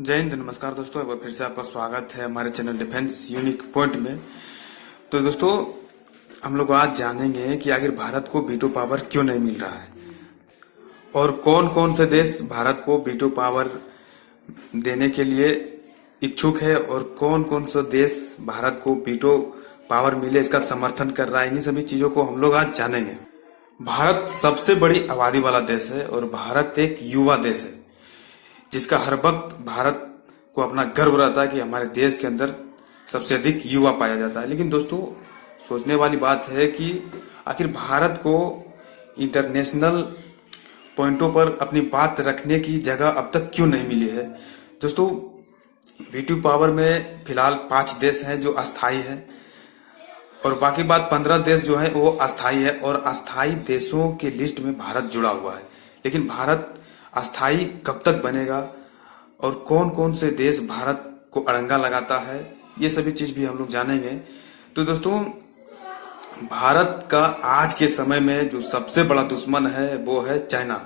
जय हिंद, नमस्कार दोस्तों। एक बार फिर से आपका स्वागत है हमारे चैनल डिफेंस यूनिक पॉइंट में। तो दोस्तों, हम लोग आज जानेंगे कि आखिर भारत को वीटो पावर क्यों नहीं मिल रहा है और कौन कौन से देश भारत को वीटो पावर देने के लिए इच्छुक है और कौन कौन से देश भारत को वीटो पावर मिले इसका समर्थन कर रहा है। इन्हीं सभी चीजों को हम लोग आज जानेंगे। भारत सबसे बड़ी आबादी वाला देश है और भारत एक युवा देश है जिसका हर वक्त भारत को अपना गर्व रहता है कि हमारे देश के अंदर सबसे अधिक युवा पाया जाता है। लेकिन दोस्तों, सोचने वाली बात है कि आखिर भारत को इंटरनेशनल पॉइंटों पर अपनी बात रखने की जगह अब तक क्यों नहीं मिली है। दोस्तों, वीटो पावर में फिलहाल 5 देश हैं जो अस्थायी है और बाकी बात 15 देश जो है वो अस्थायी है और अस्थायी देशों के लिस्ट में भारत जुड़ा हुआ है। लेकिन भारत अस्थायी कब तक बनेगा और कौन कौन से देश भारत को अड़ंगा लगाता है, ये सभी चीज भी हम लोग जानेंगे। तो दोस्तों, भारत का आज के समय में जो सबसे बड़ा दुश्मन है वो है चाइना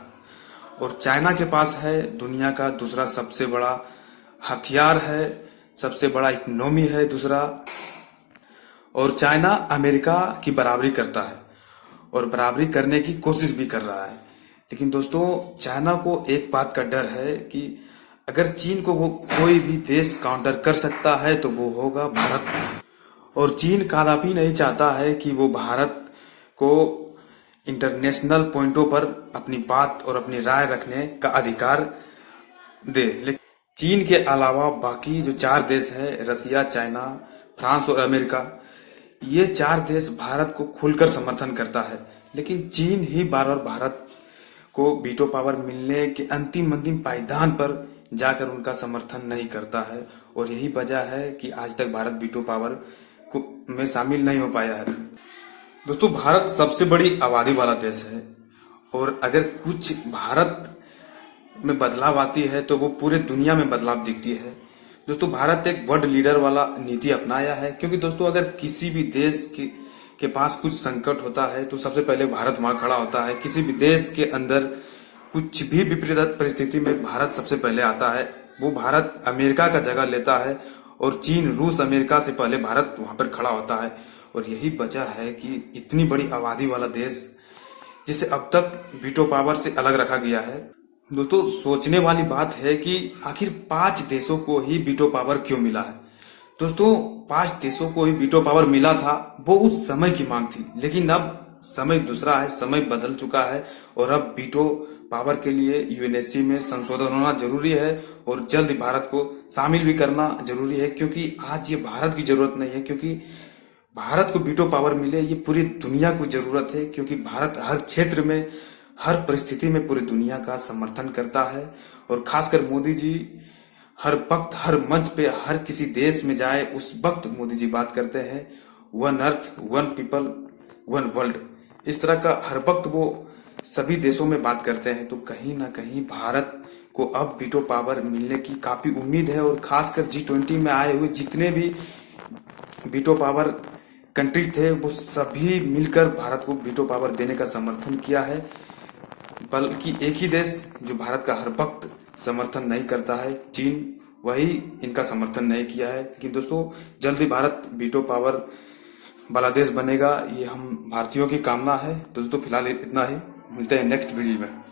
और चाइना के पास है दुनिया का दूसरा सबसे बड़ा हथियार है, सबसे बड़ा इकोनॉमी है दूसरा। और चाइना अमेरिका की बराबरी करता है और बराबरी करने की कोशिश भी कर रहा है। लेकिन दोस्तों, चाइना को एक बात का डर है कि अगर चीन को वो कोई भी देश काउंटर कर सकता है तो वो होगा भारत। और चीन कदापि नहीं चाहता है कि वो भारत को इंटरनेशनल पॉइंटों पर अपनी बात और अपनी राय रखने का अधिकार दे। लेकिन चीन के अलावा बाकी जो 4 देश है, रसिया, चाइना, फ्रांस और अमेरिका, ये 4 देश भारत को खुलकर समर्थन करता है। लेकिन चीन ही बार बार भारत को वीटो पावर मिलने के अंतिम पायदान पर जाकर उनका समर्थन नहीं करता है और यही वजह है कि आज तक भारत वीटो पावर में शामिल नहीं हो पाया है। दोस्तों, भारत सबसे बड़ी आबादी वाला देश है और अगर कुछ भारत में बदलाव आती है तो वो पूरे दुनिया में बदलाव दिखती है। दोस्तों, भारत एक वर्ल्ड लीडर वाला नीति अपनाया है क्योंकि दोस्तों, अगर किसी भी देश के पास कुछ संकट होता है तो सबसे पहले भारत वहां खड़ा होता है। किसी भी देश के अंदर कुछ भी विपरीत परिस्थिति में भारत सबसे पहले आता है। वो भारत अमेरिका का जगह लेता है और चीन, रूस, अमेरिका से पहले भारत वहां पर खड़ा होता है। और यही वजह है कि इतनी बड़ी आबादी वाला देश जिसे अब तक वीटो पावर से अलग रखा गया है। दोस्तों, सोचने वाली बात है कि आखिर 5 देशों को ही वीटो पावर क्यों मिला है। दोस्तों, 5 देशों को ही वीटो पावर मिला था, वो उस समय की मांग थी। लेकिन अब समय दूसरा है, समय बदल चुका है और अब वीटो पावर के लिए यूएनएससी में संशोधन होना जरूरी है और जल्द ही भारत को शामिल भी करना जरूरी है क्योंकि आज ये भारत की जरूरत नहीं है। क्योंकि भारत को वीटो पावर मिले ये पूरी दुनिया को जरूरत है क्योंकि भारत हर क्षेत्र में, हर परिस्थिति में पूरी दुनिया का समर्थन करता है। और खासकर मोदी जी हर वक्त, हर मंच पे, हर किसी देश में जाए उस वक्त मोदी जी बात करते हैं one earth, one people, one world. इस तरह का हर वक्त वो सभी देशों में बात करते हैं। तो कहीं ना कहीं भारत को अब वीटो पावर मिलने की काफी उम्मीद है और खासकर G20 में आए हुए जितने भी वीटो पावर कंट्रीज थे वो सभी मिलकर भारत को वीटो पावर देने का समर्थन किया है। बल्कि एक ही देश जो भारत का हर वक्त समर्थन नहीं करता है, चीन, वही इनका समर्थन नहीं किया है। लेकिन दोस्तों, जल्द ही भारत वीटो पावर वाला देश बनेगा, ये हम भारतीयों की कामना है। दोस्तों, फिलहाल इतना ही, मिलते हैं नेक्स्ट वीडियो में।